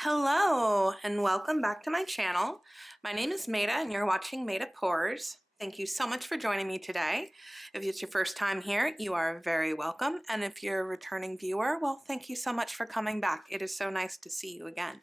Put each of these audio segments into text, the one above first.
Hello and welcome back to my channel. My name is Maida and you're watching Maida Pours. Thank you so much for joining me today. If it's your first time here, you are very welcome. And if you're a returning viewer, well, thank you so much for coming back. It is so nice to see you again.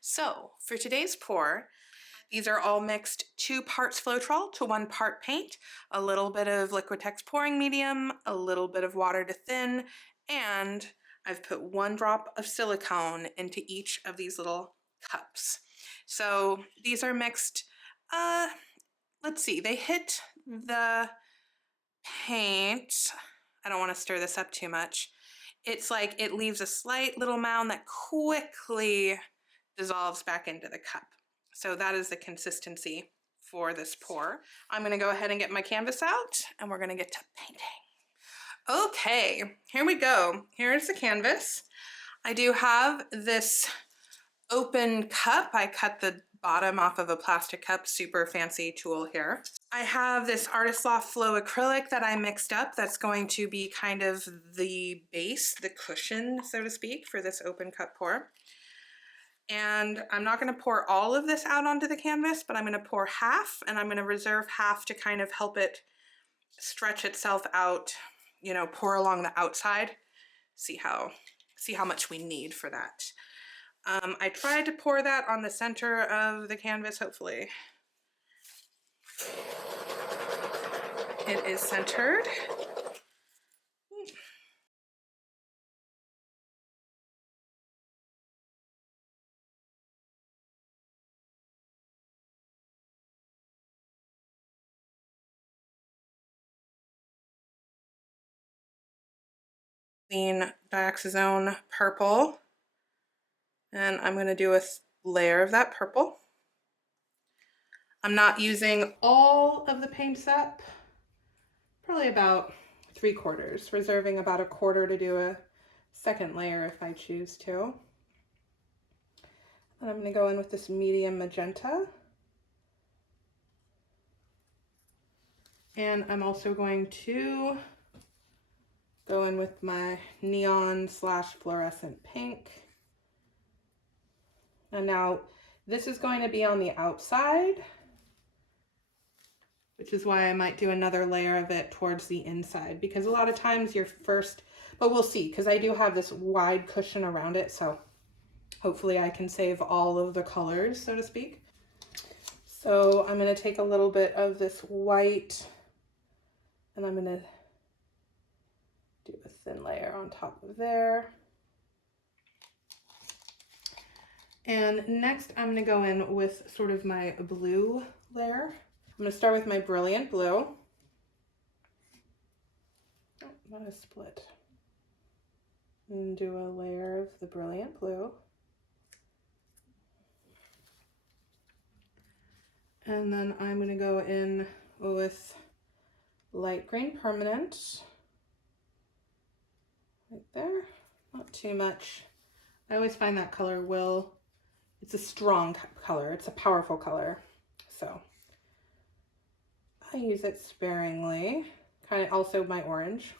So for today's pour, these are all mixed 2 parts Floetrol to 1 part paint, a little bit of Liquitex pouring medium, a little bit of water to thin, and I've put 1 drop of silicone into each of these little cups. So these are mixed, let's see, they hit the paint. I don't want to stir this up too much. It's like it leaves a slight little mound that quickly dissolves back into the cup. So that is the consistency for this pour. I'm gonna go ahead and get my canvas out and we're gonna get to painting. Okay, here we go. Here's the canvas. I do have this open cup. I cut the bottom off of a plastic cup, super fancy tool here. I have this Artist Loft Flow acrylic that I mixed up that's going to be kind of the base, the cushion, so to speak, for this open cup pour. And I'm not going to pour all of this out onto the canvas, but I'm going to pour half, and I'm going to reserve half to kind of help it stretch itself out, you know, pour along the outside. See how much we need for that. I tried to pour that on the center of the canvas, hopefully it is centered. Dioxazone purple, and I'm going to do a layer of that purple. I'm not using all of the paints up, probably about 3/4, reserving about 1/4 to do a second layer if I choose to. And I'm going to go in with this medium magenta. And I'm also going to go in with my neon / fluorescent pink. And now this is going to be on the outside, which is why I might do another layer of it towards the inside, because a lot of times your first, but we'll see, because I do have this wide cushion around it, so hopefully I can save all of the colors, so to speak. So I'm going to take a little bit of this white and I'm going to do a thin layer on top of there. And next I'm going to go in with sort of my blue layer. I'm going to start with my Brilliant Blue. Oh, not a split. And do a layer of the Brilliant Blue. And then I'm going to go in with Light Green Permanent. Right there. Not too much. I always find that color it's a strong color. It's a powerful color. So I use it sparingly. Kind of also my orange.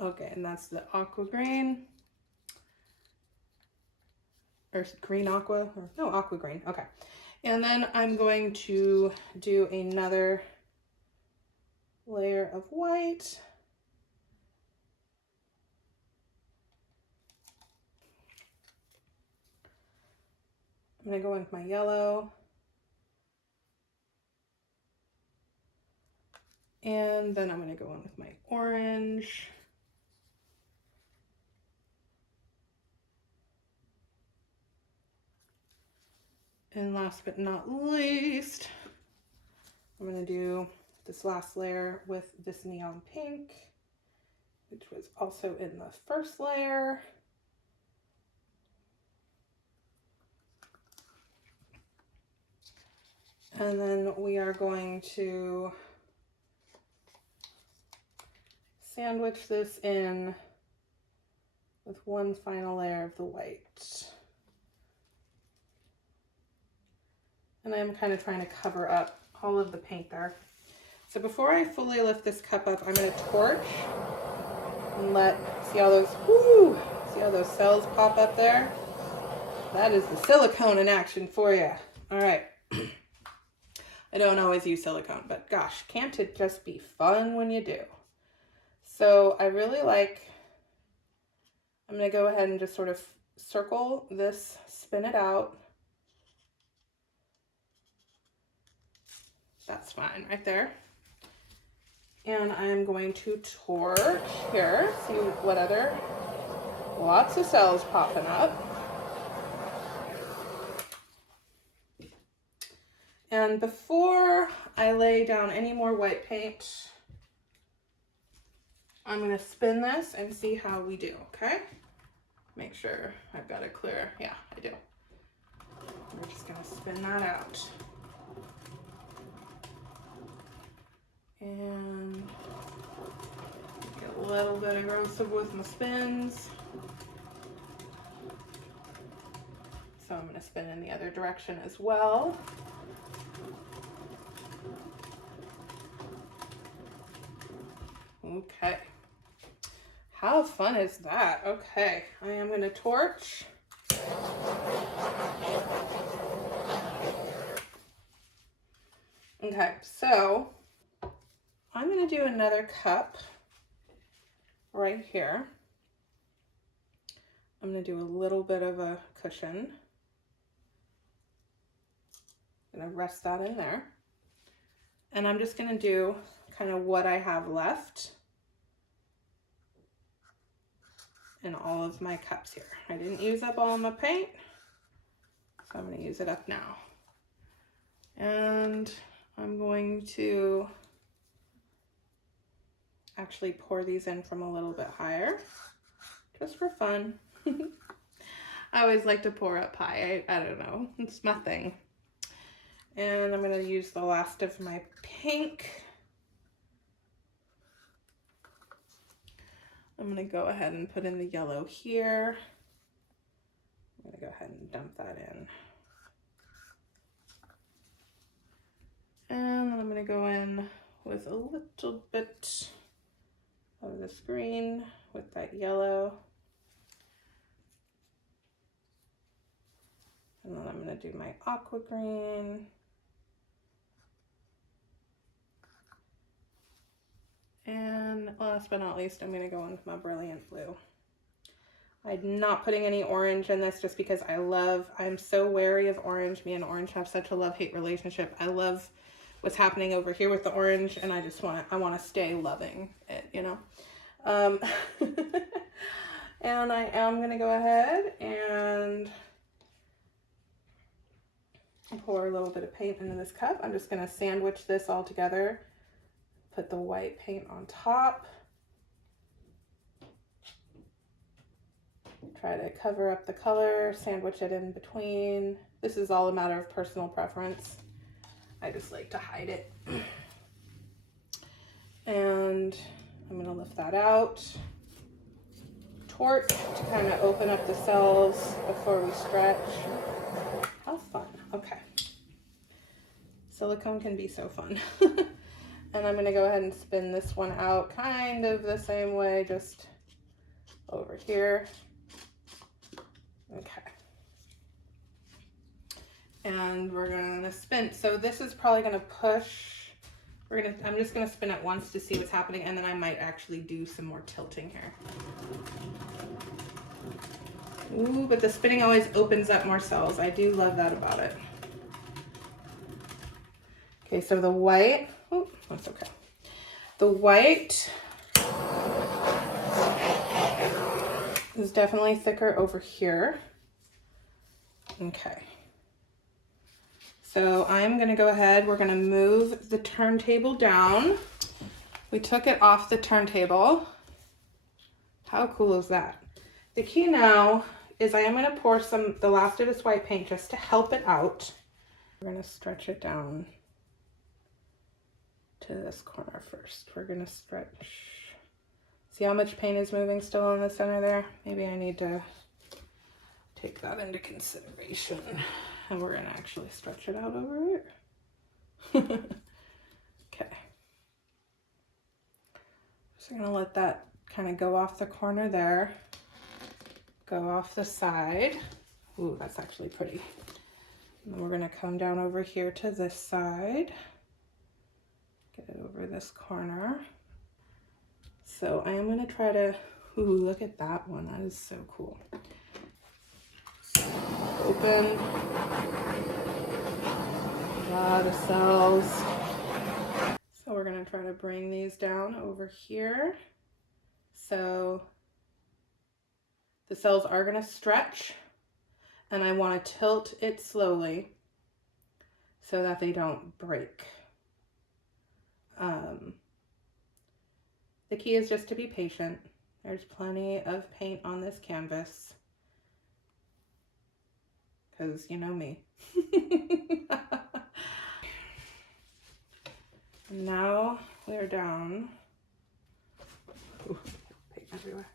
Okay, and that's the aqua green. Or green aqua, or no, aqua green. Okay. And then I'm going to do another layer of white. I'm going to go in with my yellow. And then I'm going to go in with my orange. And last but not least, I'm going to do this last layer with this neon pink, which was also in the first layer. And then we are going to sandwich this in with one final layer of the white. And I'm kind of trying to cover up all of the paint there. So before I fully lift this cup up, I'm going to torch and see all those cells pop up there? That is the silicone in action for you. All right. I don't always use silicone, but gosh, can't it just be fun when you do? So I really like, I'm going to go ahead and just sort of circle this, spin it out. That's fine right there. And I'm going to torch here, see what other, lots of cells popping up. And before I lay down any more white paint, I'm going to spin this and see how we do, okay? Make sure I've got it clear. Yeah, I do. We're just going to spin that out. And get a little bit aggressive with my spins. So I'm going to spin in the other direction as well. Okay. How fun is that? Okay, I am going to torch. Okay, so I'm going to do another cup right here. I'm going to do a little bit of a cushion. I'm going to rest that in there. And I'm just going to do kind of what I have left in all of my cups here. I didn't use up all of my paint, so I'm going to use it up now. And I'm going to actually pour these in from a little bit higher, just for fun. I always like to pour up high. I don't know, it's my thing. And I'm going to use the last of my pink. I'm going to go ahead and put in the yellow here. I'm going to go ahead and dump that in. And then I'm going to go in with a little bit of this green with that yellow. And then I'm going to do my aqua green. And last but not least, I'm going to go in with my brilliant blue. I'm not putting any orange in this just because I'm so wary of orange. Me and orange have such a love-hate relationship. I love what's happening over here with the orange, and I want to stay loving it, you know. And I am going to go ahead and pour a little bit of paint into this cup. I'm just going to sandwich this all together. Put the white paint on top. Try to cover up the color, sandwich it in between. This is all a matter of personal preference. I just like to hide it. And I'm going to lift that out. Torch to kind of open up the cells before we stretch. How fun. Okay. Silicone can be so fun. And I'm going to go ahead and spin this one out kind of the same way, just over here. Okay. And we're going to spin. So this is probably going to push. I'm just going to spin it once to see what's happening, and then I might actually do some more tilting here. Ooh, but the spinning always opens up more cells. I do love that about it. Okay, so the white, oh, that's okay. The white is definitely thicker over here. Okay. So I'm gonna go ahead, we're gonna move the turntable down. We took it off the turntable. How cool is that? The key now is I am gonna pour the last of this white paint just to help it out. We're gonna stretch it down to this corner first. We're gonna stretch. See how much paint is moving still in the center there? Maybe I need to take that into consideration. And we're gonna actually stretch it out over here. Okay. So I'm gonna let that kind of go off the corner there. Go off the side. Ooh, that's actually pretty. And then we're gonna come down over here to this side. Get it over this corner. So I am gonna try to, ooh, look at that one. That is so cool. So open. A lot of cells. So we're gonna try to bring these down over here. So the cells are gonna stretch, and I wanna tilt it slowly so that they don't break. The key is just to be patient. There's plenty of paint on this canvas, because you know me. Now we're down. Ooh, paint everywhere.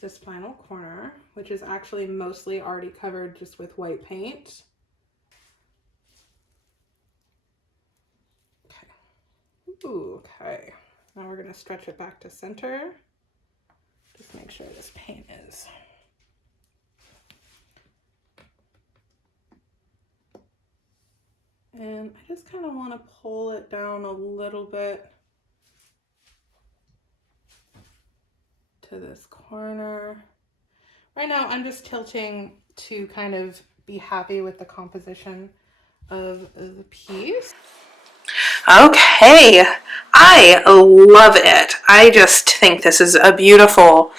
This final corner, which is actually mostly already covered just with white paint. Ooh, okay. Now we're gonna stretch it back to center. Just make sure this paint is. And I just kind of want to pull it down a little bit to this corner. Right now I'm just tilting to kind of be happy with the composition of the piece. Okay, I love it. I just think this is a beautiful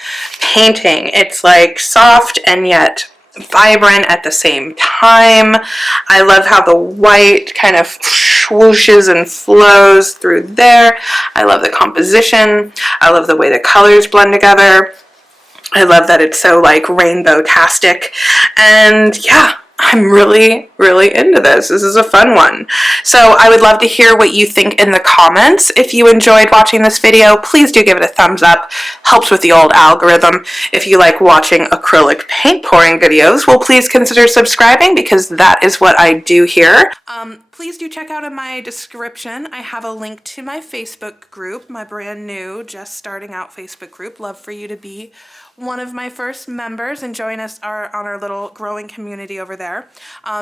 painting. It's like soft and yet vibrant at the same time. I love how the white kind of swooshes and flows through there. I love the composition. I love the way the colors blend together. I love that it's so like rainbow-tastic. And yeah, I'm really, really into this. This is a fun one. So I would love to hear what you think in the comments. If you enjoyed watching this video, please do give it a thumbs up. Helps with the old algorithm. If you like watching acrylic paint pouring videos, well, please consider subscribing, because that is what I do here. Please do check out in my description. I have a link to my Facebook group, my brand new, just starting out Facebook group. Love for you to be one of my first members and join us on our little growing community over there.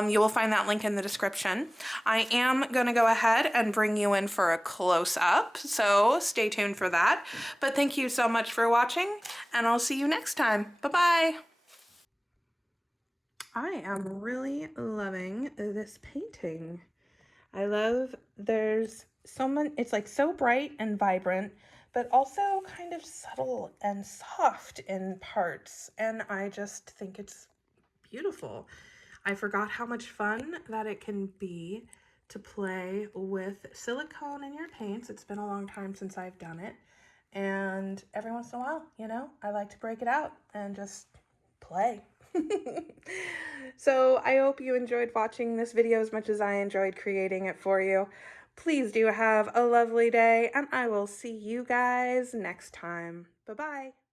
You will find that link in the description. I am going to go ahead and bring you in for a close-up, so stay tuned for that. But thank you so much for watching, and I'll see you next time. Bye-bye. I am really loving this painting. I love, there's someone, it's like so bright and vibrant, but also kind of subtle and soft in parts. And I just think it's beautiful. I forgot how much fun that it can be to play with silicone in your paints. It's been a long time since I've done it. And every once in a while, you know, I like to break it out and just play. So I hope you enjoyed watching this video as much as I enjoyed creating it for you. Please do have a lovely day, and I will see you guys next time. Bye-bye.